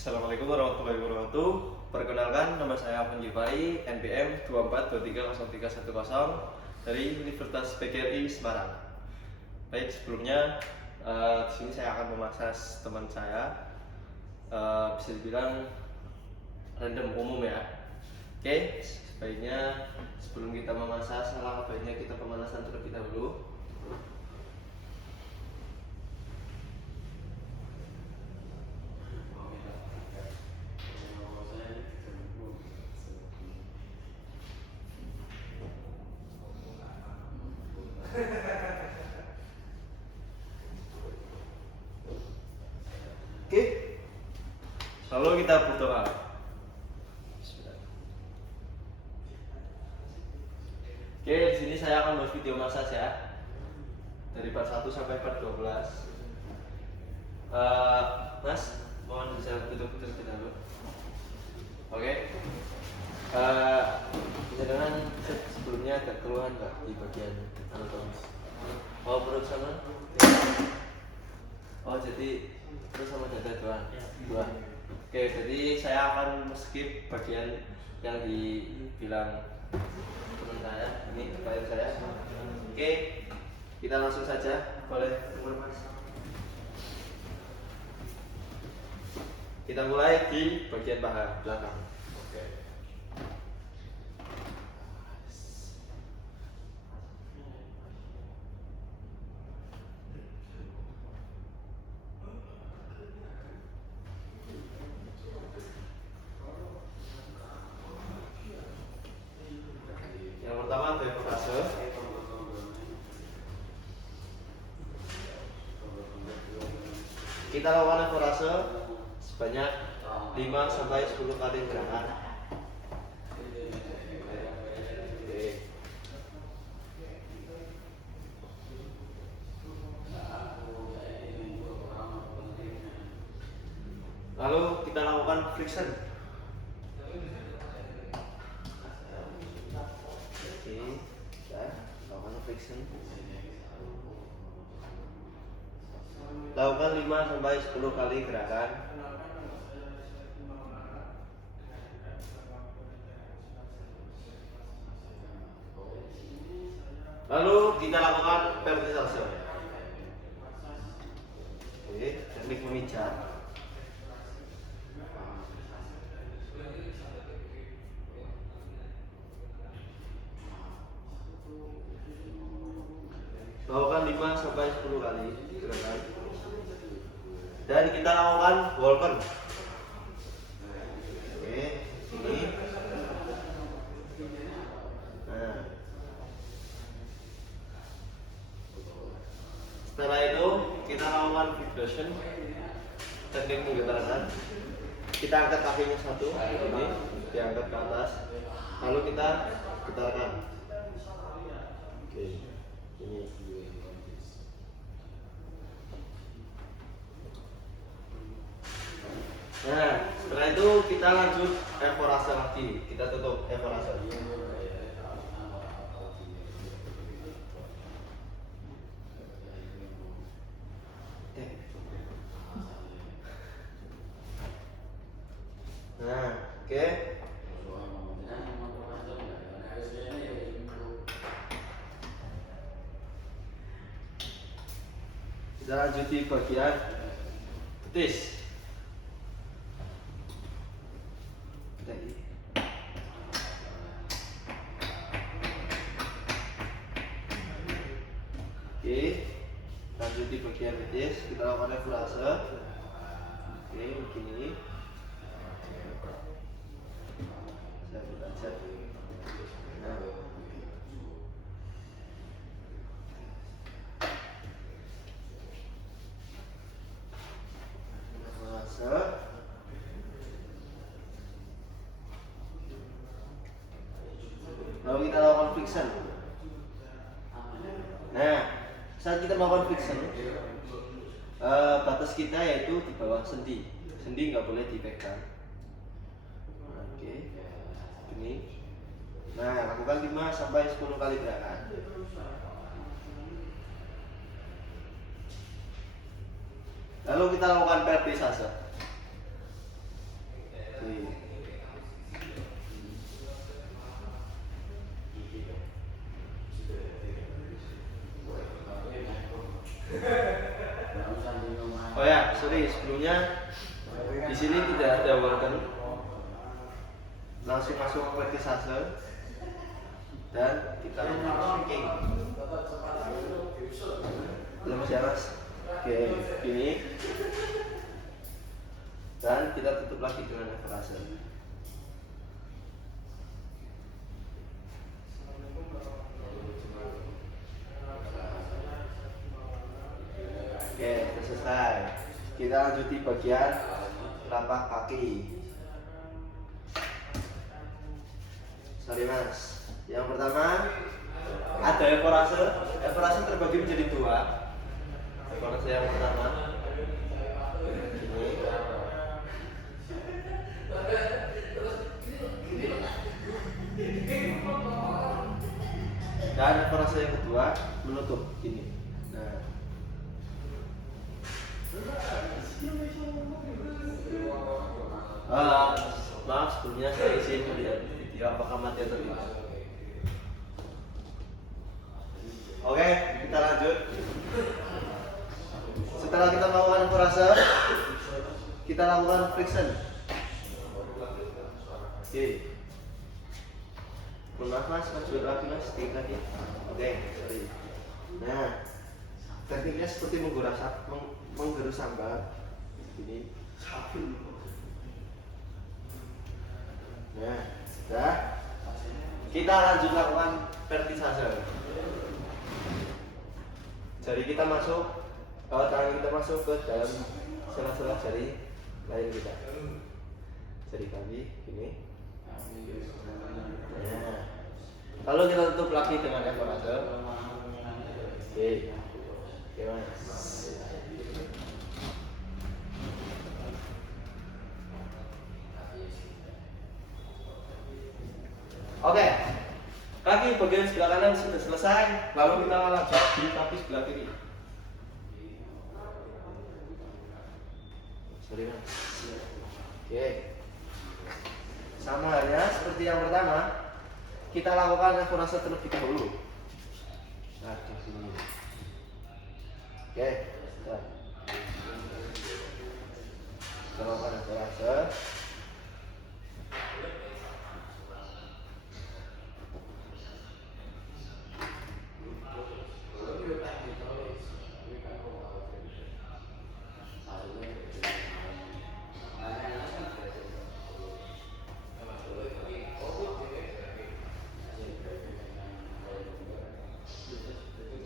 Assalamualaikum warahmatullahi wabarakatuh. Perkenalkan, nama saya Afan Gifari, NPM 24230310 dari Universitas PGRI Semarang. Baik, sebelumnya di sini saya akan memasas teman saya, bisa dibilang random umum ya. Oke, sebaiknya sebelum kita memasas, alangkah baiknya kita pemanasan terlebih dahulu. Oke, lalu kita berdoa. Oke, di sini saya akan buat video massage ya, dari part 1 sampai part 12. Mas, mohon bisa duduk terlebih dahulu. Oke. Bisa dengan sebelumnya ada keluhan nggak di bagian anatomis? Oh, perut sama? Oh, jadi perut sama dada doang? Dua. Oke, jadi saya akan skip bagian yang dibilang teman saya. Ini klien saya. Oke, kita langsung saja. Boleh keluar, Mas. Kita mulai di bagian paha belakang. Oke. Yang pertama dekorase. Kita lakukan dekorase sebanyak 5 sampai 10 kali gerakan. Lalu kita lakukan friction. Oke, ya, lakukan friction. Lakukan 5 sampai 10 kali gerakan. Lalu kita lakukan vertisase. Oke, teknik memijat. Lakukan 5 sampai 10 kali gerakan. Dan kita lakukan walken. Oke, ini. Nah. Setelah itu kita lakukan vibration, teknik menggetarkan. Kita angkat kakinya satu, ini diangkat ke atas, lalu kita getarkan. Oke, ini. Nah, setelah itu kita lanjut evorase lagi. Kita tutup evorase. Nah, oke. Kita lanjut di bagian betis. Oke, lanjut di bagian betis. Kita lakukan evorase. Oke, begini. Saya belajar. Nah. Evorase. Lalu kita lakukan friction. Nah, saat kita melakukan friction, batas kita yaitu di bawah sendi. Sendi nggak boleh dipegang. Oke, ini. Nah, lakukan 5 sampai 10 kali gerakan. Lalu kita lakukan vertisase. Oh ya, sorry, sebelumnya di sini tidak ada wortel. Langsung masuk ke vertisase dan kita packing. Belum ya mas? Oke, ini dan kita tutup lagi dengan averase. Oke, sudah selesai. Kita lanjuti bagian telapak kaki. Sorry mas. Yang pertama ada evorase. Evorase terbagi menjadi dua. Evorase yang pertama ini. Dan evorase yang kedua menutup ini. Nah. Maaf sebelumnya saya izin melihat video apakah mati atau tidak. Oke, kita lanjut. Setelah kita melakukan evorase, kita lakukan friction. Oke. Maaf mas, lanjut lagi mas, sedikit lagi. Oke, sorry. Nah, tekniknya seperti menggerus sambal. Ini. Nah, sudah. Kita lanjut lakukan vertisase. Jari kita masuk, tangan kita masuk ke dalam sela-sela jari lain kita. Jari kaki ini. Nah, lalu kita tutup lagi dengan evorase. Oke, oke mas. Oke, kaki bagian sebelah kanan sudah selesai. Lalu kita lanjut di kaki sebelah kiri. Sorry mas. Oke, sama halnya seperti yang pertama, kita lakukan evorase terlebih dahulu. Nah, di sini. Oke, sudah. Kita lakukan evorase.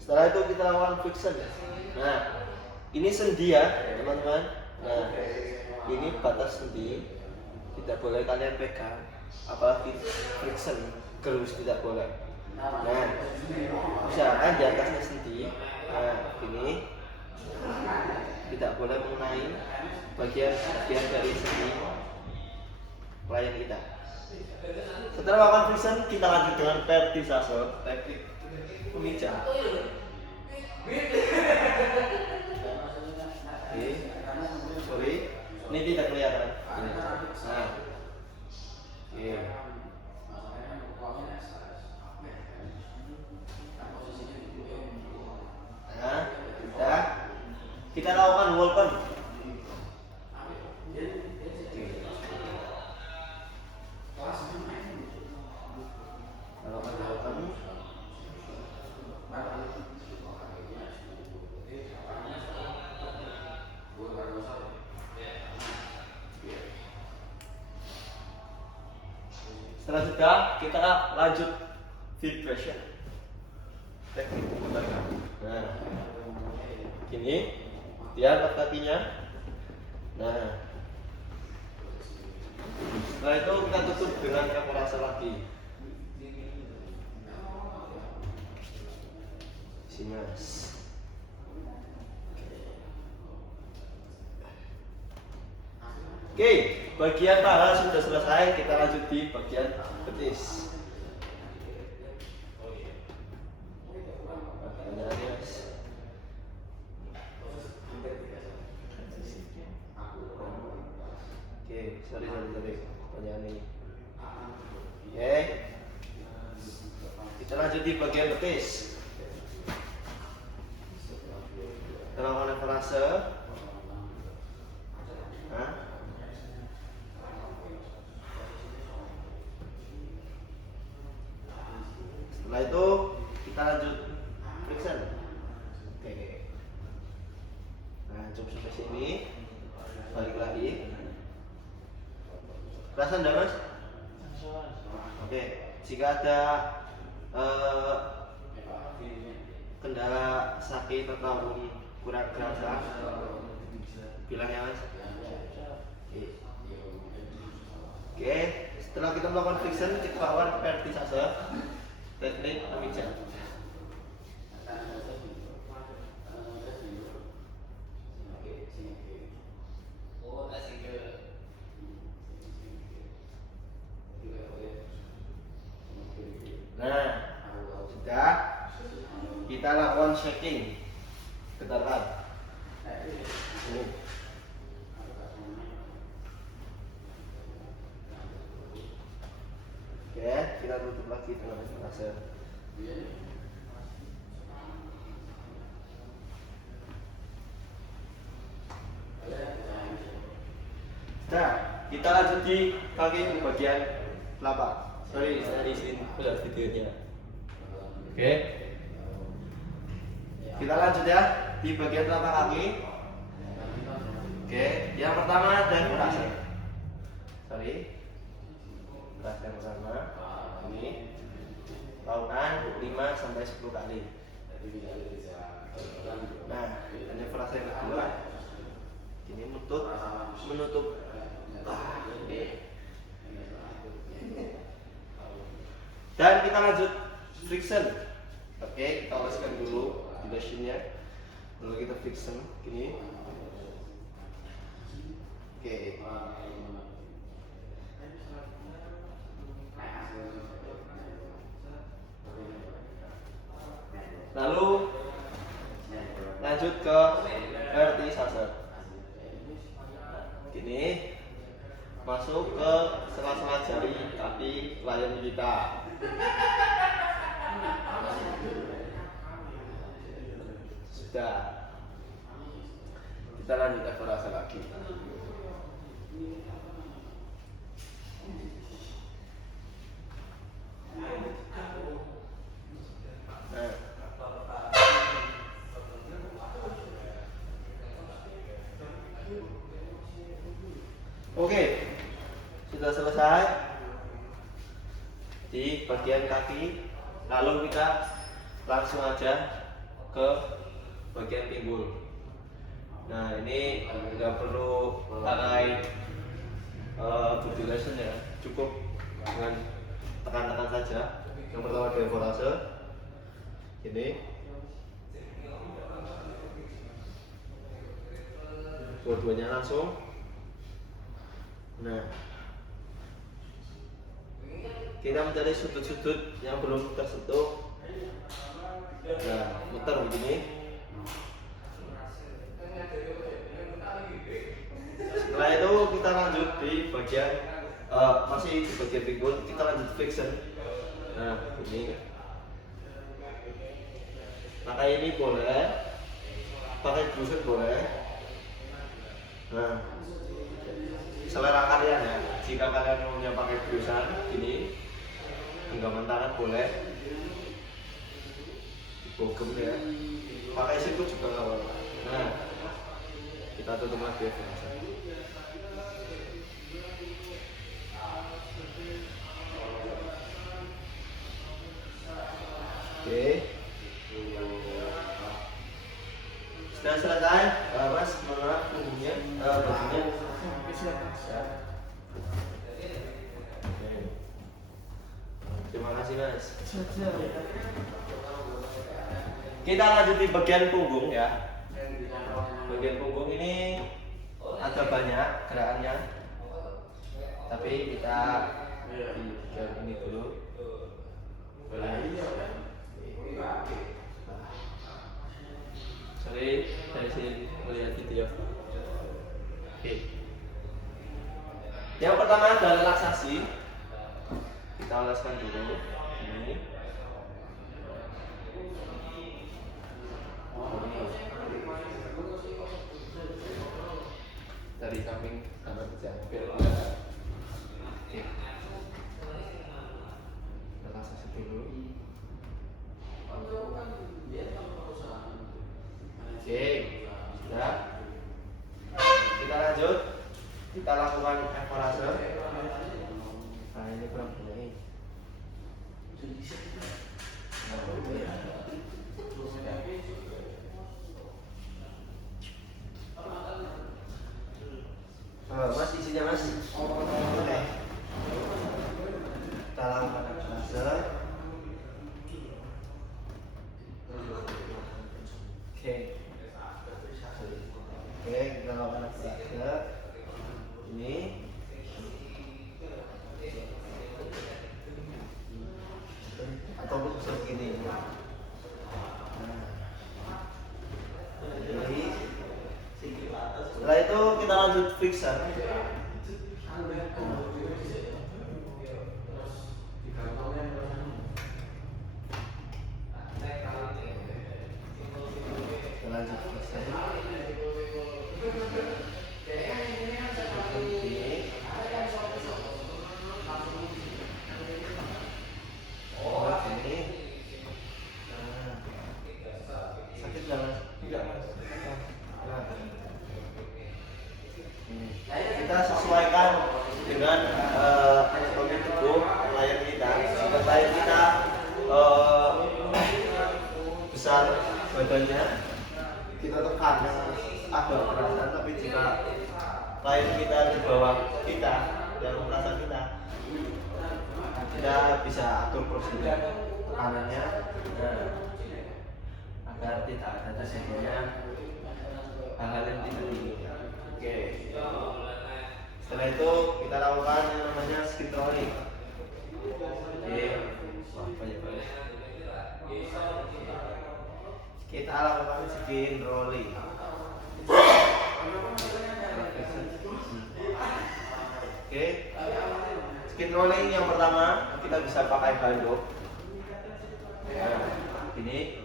Setelah itu kita lakukan friction. Nah, ini sendi ya teman-teman. Nah, ini batas sendi, tidak boleh kalian pegang, apalagi friction, gerus tidak boleh. Nah, usahakan di atasnya sendi. Nah, ini tidak boleh mengenai bagian dari sendi klien kita. Setelah melakukan friction, kita lanjut dengan vertisase, teknik pemijat. Sorry, ini tidak kelihatan. Nah, nah, sudah. Kita lakukan walpen. Setelah sudah, kita lanjut vibration. Teknik pembentangan. Nah, gini, dia angkat kakinya. Nah, setelah itu kita tutup dengan evorase lagi. Sini mas. Oke, bagian paha sudah selesai. Kita lanjut di bagian betis. Oke, sorry. Pertanyaan ini. Oke, kita lanjut di bagian betis. melakukan leverase. Nah, setelah itu kita lanjut friction. Oke. Nah, cukup sampai sini. Balik lagi. Rasa enggak, Mas? Oke. Jika ada kendala sakit ataupun kurang kerasa, bilang ya, Mas. Oke. Setelah kita melakukan friction, kita lakukan vertisase, teknik pemijat. Nah, sudah kita lakukan shaking, getaran. Oke, kita tutup lagi dengan vertisase. Nah, kita lanjut di kaki bagian telapak. Sorry, saya di sini lihat videonya. Oke. Kita lanjut ya di bagian telapak kaki. Oke, yang pertama leverase. Sorry. Yang pertama ini lakukan 5 sampai 10 kali. Nah, leverase yang kedua. Ini menutup. Dan kita lanjut friction. Oke, kita oleskan dulu di mesinnya. Lalu kita friction gini. Oke. Lalu lanjut ke vertisase. Gini. Masuk ke sela-sela jari kaki klien kita. Sudah. Kita lanjut leverase lagi. Nah. Oke. Sudah selesai di bagian kaki, lalu kita langsung aja ke bagian pinggul. Nah, ini nggak perlu pakai body lesson ya, cukup dengan tekan-tekan saja. Yang pertama dari leverase ini, dua-duanya langsung. Nah, kita mencari sudut-sudut yang belum tersentuh. Nah, muter begini. Setelah itu kita lanjut di bagian masih di bagian pinggul, kita lanjut friction. Nah, ini pakai ini boleh, pakai bruser boleh. Nah, selera kalian ya. Jika kalian maunya pakai bruser ini, genggaman tangan boleh, bogem ya, pakai sikut juga nggak apa-apa. Nah, kita tutup lagi ya. Oke, sudah selesai, Mas. Mana punggungnya, bajunya? Terima kasih, Mas. Kita lanjut di bagian punggung ya. Bagian punggung ini agak banyak gerakannya, tapi kita di bagian ini dulu. Sorry, dari sini melihat video. Oke. Yang pertama adalah relaksasi. Kita oleskan dulu ini. kita lakukan evaluasi. Nah ini kurang boleh. Mas isinya mas. Oke. Kita lakukan evaluasi. Oke. Oke, kita lakukan evaluasi. Ini atau bisa begini. Jadi setelah itu kita lanjut fixer. Lanjut fixer. Kita sesuaikan dengan anatomi tubuh klien kita. Jika klien kita besar badannya, kita tekan yang agak kerasan. Tapi jika klien kita di bawah kita, yang merasa kita bisa atur prosedur tekanannya agar tidak ada terjadinya hal-hal yang tidak diinginkan. Oke. Setelah itu kita lakukan yang namanya skin rolling. Oke. Wah, banyak banget. Kita lakukan skin rolling. Oke. Skin rolling yang pertama kita bisa pakai handuk. Ini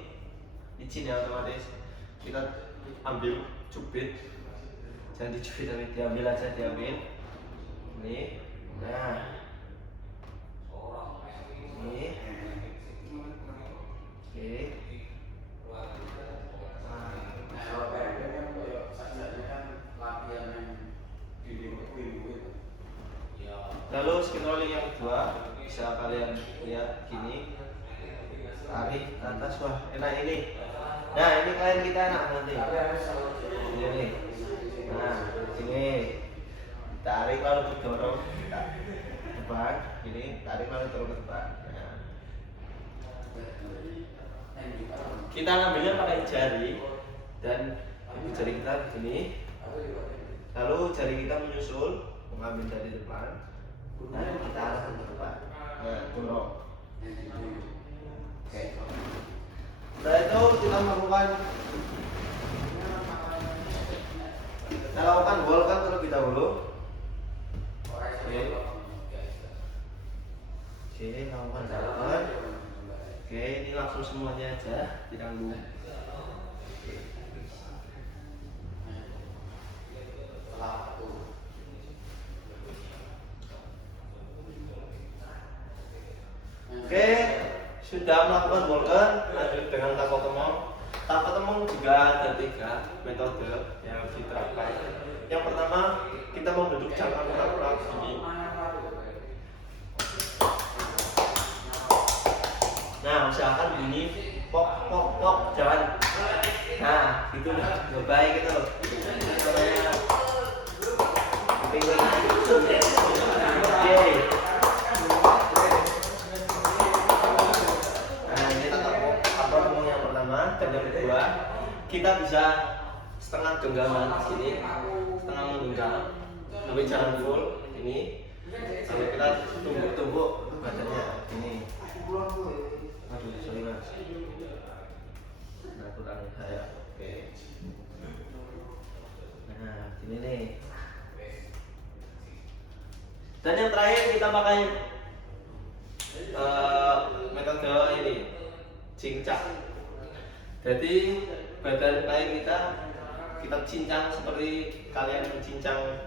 licin ya, otomatis kita ambil cubit, jangan dicubit tapi diambil aja, diambil ini. Nah ini oke. Lalu skin rolling yang kedua bisa kalian lihat gini, tarik ke atas. Wah enak ini. Nah ini klien kita enak nanti ini. Nah ini tarik lalu didorong ke depan, ini tarik lalu dorong ke depan. Nah. Kita ngambilnya pakai jari dan jari kita begini, lalu jari kita menyusul mengambil dari depan. Nah kita arahkan ke depan. Nah dorong. Oke. Setelah itu kita lakukan bolkan terlebih dahulu. Oke. Oke, lakukan bolkan. Oke, ini langsung semuanya aja, ditanggung. Oke, sudah melakukan bolkan, lanjut dengan tapak temong. Tapak temong juga ada 3 metode yang diterapkan. Yang pertama, kita membentuk jangkar pura-pura begini. Nah, usahakan bunyi pok pok pok, jangan. Nah, itu udah baik gitu loh. Oke. Dan yang kedua, kita bisa setengah genggaman sini, setengah menggenggam, tapi jangan full ini. Sampai kita tumbuk-tumbuk badannya ini. Aduh, sorry mas. Nah, kurang saya. Oke. Nah, ini nih. Dan yang terakhir kita pakai metode ini, cincang. Jadi badan klien kita cincang seperti kalian mencincang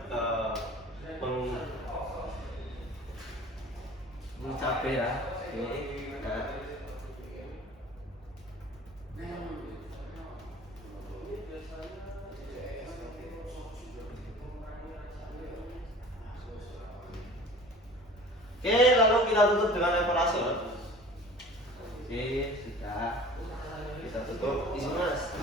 cabai ya. Ini. Nah. Oke, lalu kita tutup dengan evaluasi. Oke, sudah. Kita tutup. Isi mas.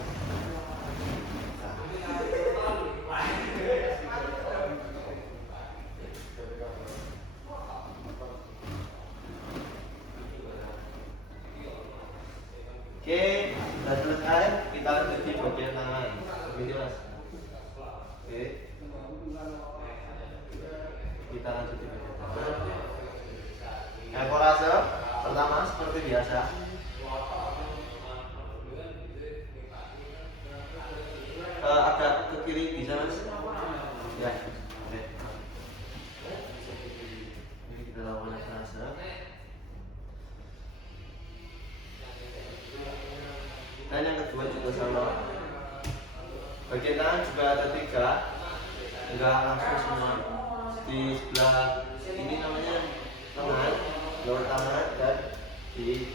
Oke, sudah selesai. Kita lanjut di bagian tangan. Begini mas. Oke. Kita lanjut di bagian tangan. Evaluasi pertama seperti biasa. Agak ke kiri bisa mas? Ya. Oke. Ini kita lakukan evaluasi. Dan yang kedua juga sama. Bagian tangan juga ada 3, enggak langsung semua. Di sebelah ini namanya tangan, luar tangan, dan di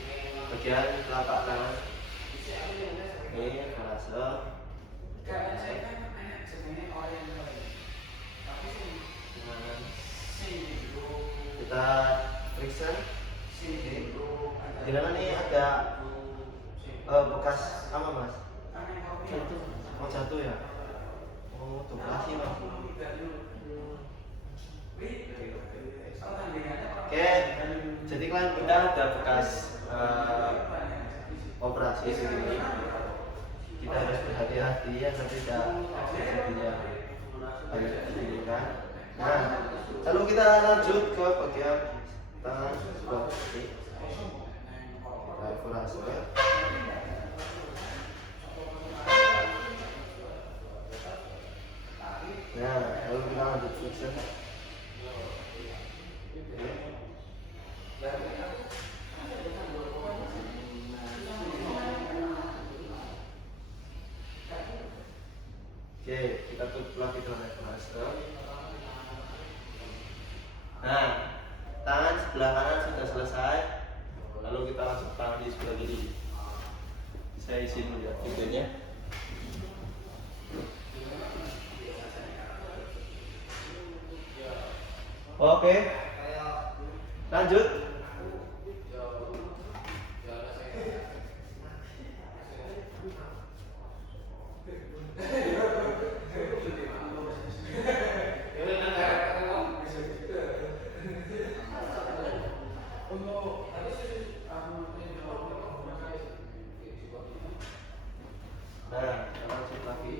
bagian telapak tangan. Ini frase. Kita periksa. Di mana nih ada bekas apa mas? Jatuh. Oh jatuh ya? Oh tuh kasih mas. Oke, jadi kan kita ada bekas operasi sini. Kita harus berhati-hati ya, nanti tidak terjadinya banyak kecelakaan. Nah, lalu kita lanjut ke bagian tangan sebelah kiri. Kita evaluasi. Nah, lalu kita lanjut fixer. Oke, kita tutup lagi dengan evaluasi. Nah, tangan sebelah kanan sudah selesai. Lalu kita langsung tangan di sebelah kiri. Saya isi dulu ya videonya. Oke, lanjut. Nah, kita lanjut lagi.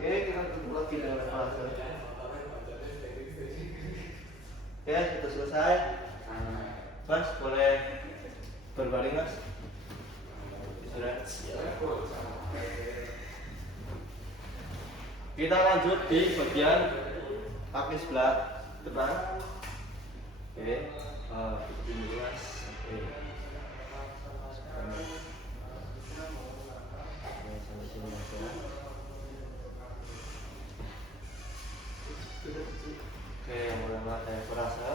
Oke, kita tunggu lagi dengan fase. Oke, sudah selesai. Mas, boleh berbaring mas? Sudah. Kita lanjut di bagian kaki sebelah depan. Oke, ikutin dulu mas. Oke. Sampai sini mas ya. Oke, yang pertama saya perasa.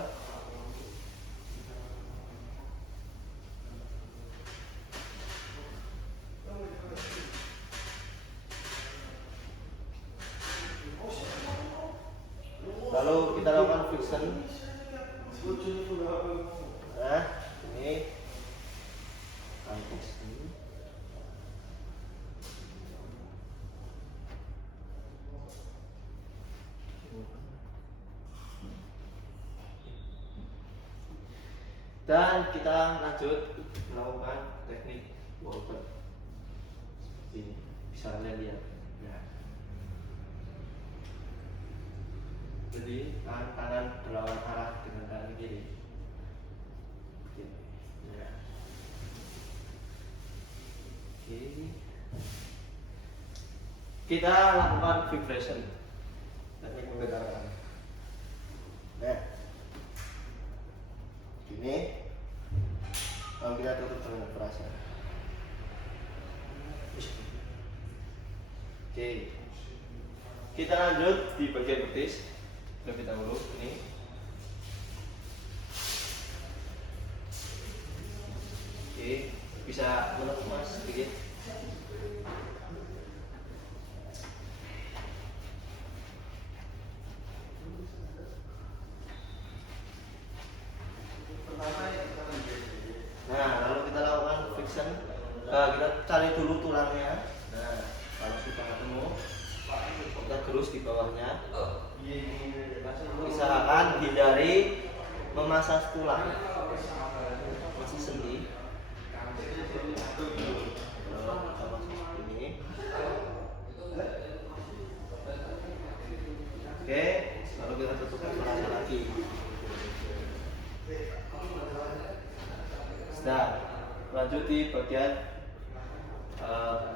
Lalu kita lakukan flexion. Nah, ini flexion. Dan kita lanjut melakukan teknik walkout seperti ini. bisa kalian lihat. Nah, jadi tangan berlawan arah dengan tangan kiri. Oke. Nah. Oke. Kita lakukan vibration, teknik menggetarkan. Nah, ini kalau kita tutup dengan perasa. Oke, kita lanjut di bagian betis lebih dahulu. Ini oke, bisa menurut mas sedikit. Nah, lalu kita lakukan friction. Kita cari dulu tulangnya. Nah, kalau sudah ketemu, kita terus di bawahnya. Usahakan hindari memasang tulang, masih sendi. Ini. Oke, lalu kita tutup perasa lagi. Nah, lanjut di bagian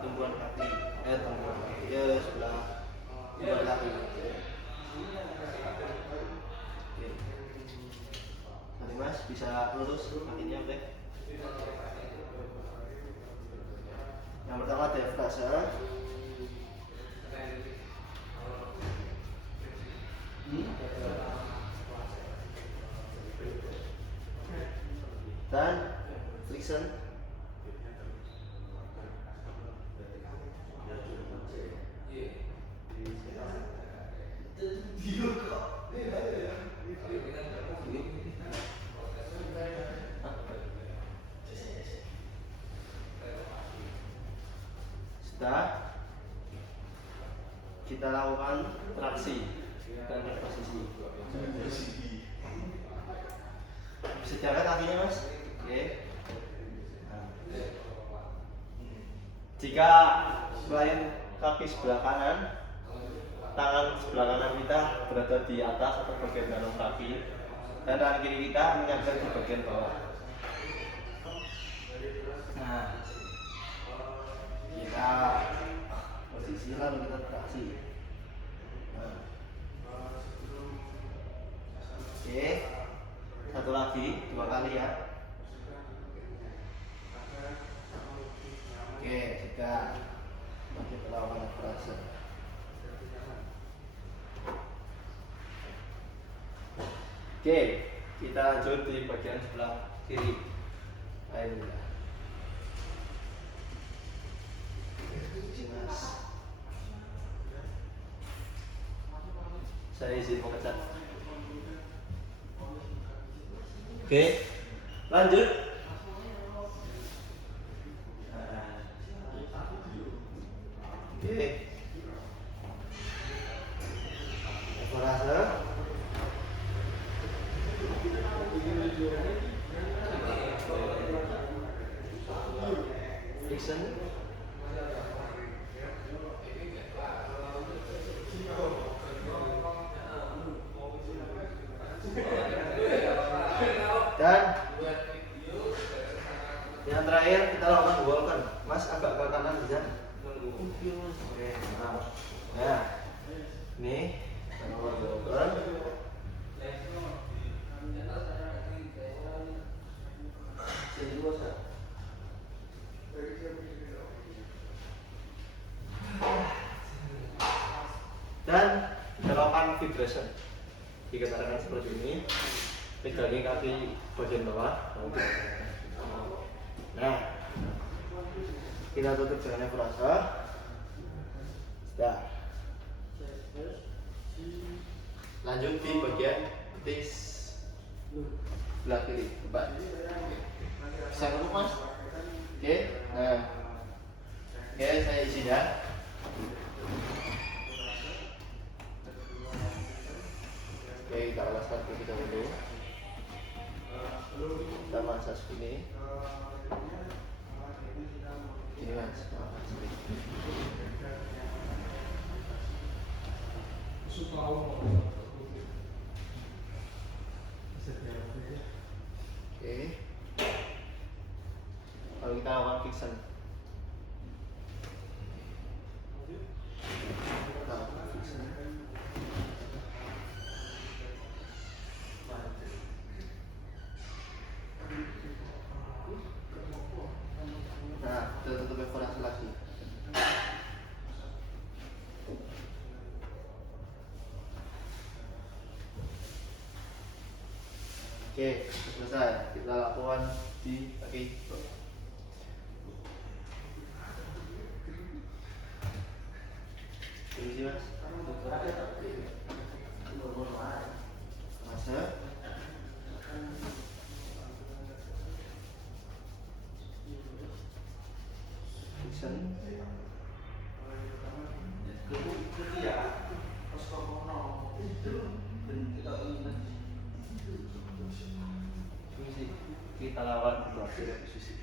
tumpuan kaki, tumpuan kaki ya sebelah tumpuan kaki. Oke. Nanti mas bisa lurus kakinya, oke? Yang pertama diafrasa. Dan friction. Sudah, kita lakukan traksi dan posisi. Bisa jalan kakinya mas. Oke. Nah. Jika selain kaki sebelah kanan, tangan sebelah kanan kita berada di atas atau bagian dalam kaki, dan tangan kiri kita menyangga di bagian bawah. Nah, kita posisi lalu kita traksi. Nah. Oke, satu lagi, 2 kali ya. Oke, sudah. Kita lakukan frase. Oke, kita lanjut di bagian sebelah kiri. Ayo. Saya izin mengecat. Oke, lanjut. Oke. Frase. Friction. Dan yang terakhir kita lakukan walkan. Mas agak ke kanan bisa. Oke, nah, ini kita lakukan walkan. Dan kita lakukan vibration. Dikatakan seperti ini. Pegangi kaki bagian bawah. Nah, kita tutup dengan frasa. Sudah. Lanjut di bagian betis sebelah kiri, depan. Bisa ketemu mas? Oke, nah, oke saya izin ya. Oke, kita alaskan terlebih dahulu. Kita massage ini. Ini mas, Oke. Kalau kita lakukan fiction. Nah, kita tutup evaluasi lagi. Oke, selesai. Kita lakukan di kaki. Permisi mas. Masuk. Fiction. Kita lawan posisi.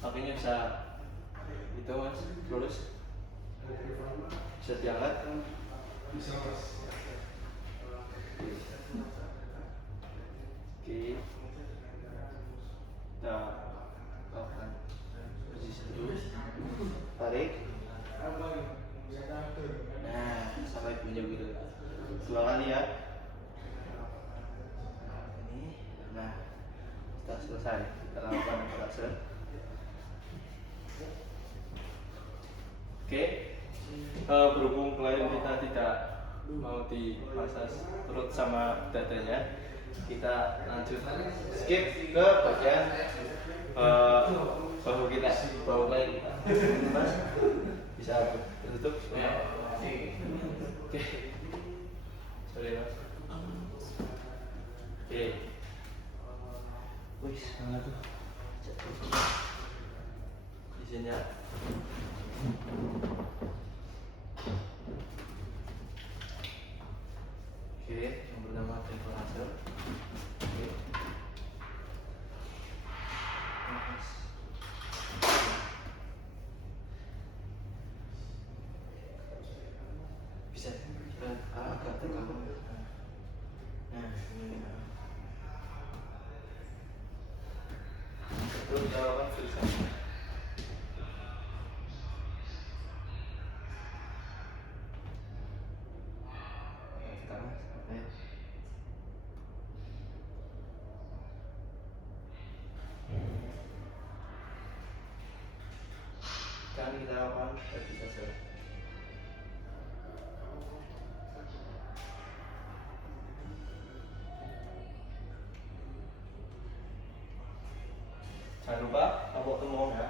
Kakinya bisa itu mas, lurus. Bisa diangkat. Bisa mas. Oke. Kita lakukan posisi dulu. Tarik. Nah, sampai punya gitu. 2 kali ya. Ini. Nah, kita selesai. Kita lakukan evaluasi. Oke. Berhubung klien kita tidak mau dimasas perut sama dadanya, kita lanjut skip ke bagian bahu kita, bahu klien kita. Mas, bisa tutup? Ya. Oke. Sorry mas. Oke. Wih, mana tuh? Izin ya. Oke, yang bernama temperatur. Oke. Bisa kita agak tegang. Nah, ini. Terus jawaban tulisan. Sekarang kita lakukan vertikal. Jangan lupa tabok temong ya.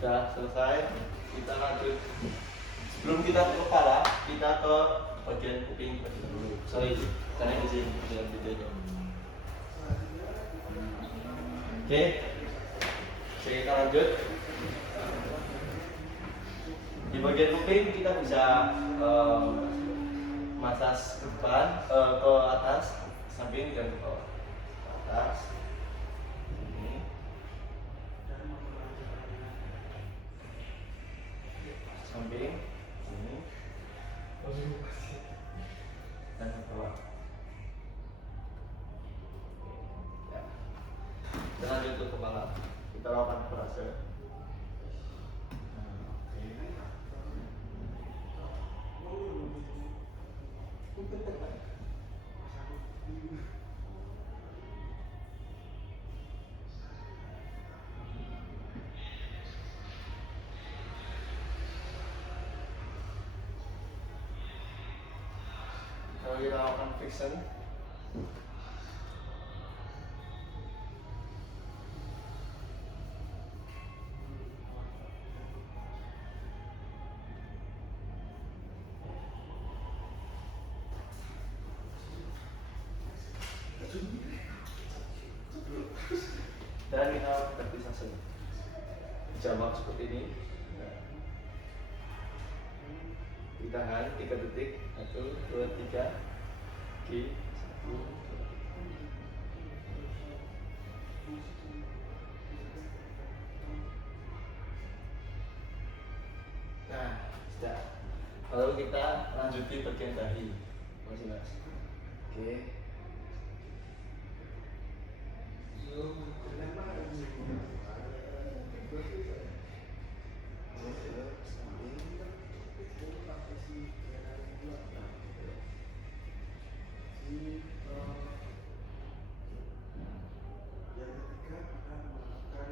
Sudah selesai, kita lanjut. Sebelum kita ke kepala, kita ke bagian kuping dulu. Sorry, karena di sini dalam videonya. Oke, kita lanjut. Di bagian kuping kita bisa masas ke depan, ke atas, samping dan ke bawah. Ke atas. Samping sini dan ke bawah ya. Kita lanjut ke kepala, kita lakukan frase. kita lakukan friction. Dan kita berpisah jamak seperti ini. Ditahan 3 detik. 1, 2, 3. Oke. 1. Nah, sudah. Lalu kita lanjuti bagian dahi. Masih mas. Oke.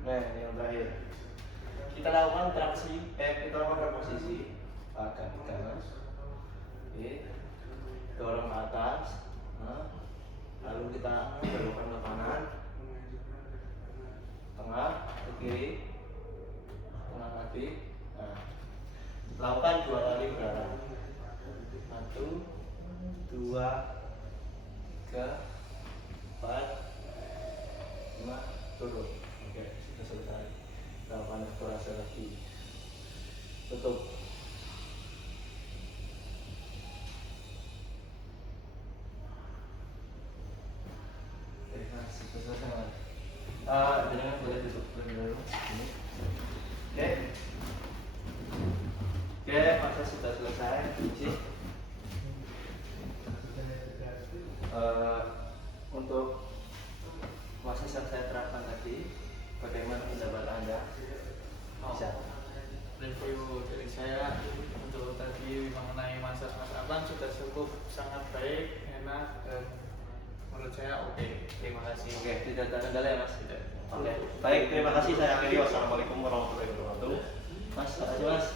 Nah, ini yang terakhir. Kita lakukan reposisi agak ke kanan. Oke. Dorong ke atas. Nah. Lalu kita belokkan ke kanan, tengah, ke kiri, tengah lagi. Nah, lakukan 2 kali berarah. 1, 2, 3, 4, 5, turun. Oke, sudah selesai. Lakukan eksplorasi lagi. Tutup. Jangan boleh tutup dulu. Ini. Oke, masa sudah selesai. Kunci. Untuk proses yang saya terapkan tadi, bagaimana pendapat Anda? Bisa. Review dari saya untuk tadi mengenai masak-masakan sudah cukup sangat baik, enak, dan menurut saya oke. Terima kasih. Oke, tidak ada kendala ya mas? Tidak. Oke, baik, terima kasih. Saya akhiri. Wassalamualaikum warahmatullahi wabarakatuh. Mas, makasih mas.